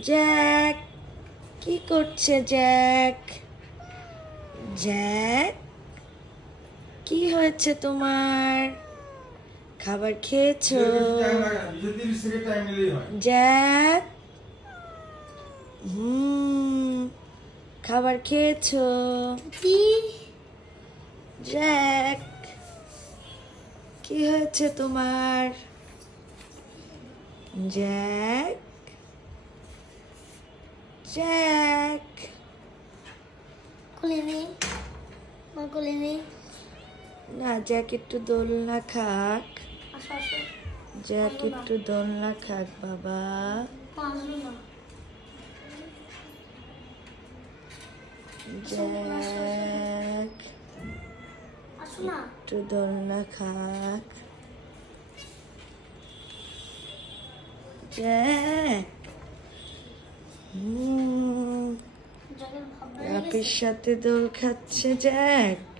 Jack কি করছে? Jack Jack কি হয়েছে তোমার? খাবার খেয়েছো? জ্যাক খাবার খেয়েছো? জ্যাক কি হয়েছে তোমার? জ্যাক জ্যাক না, জ্যাক একটু দোলনা খাক। জ্যাক একটু দোলনা খাক বাবা। জ্যাক একটু দোলনা খাক। জ্যাক রাপির সাথে দোল খাচ্ছে জ্যাক।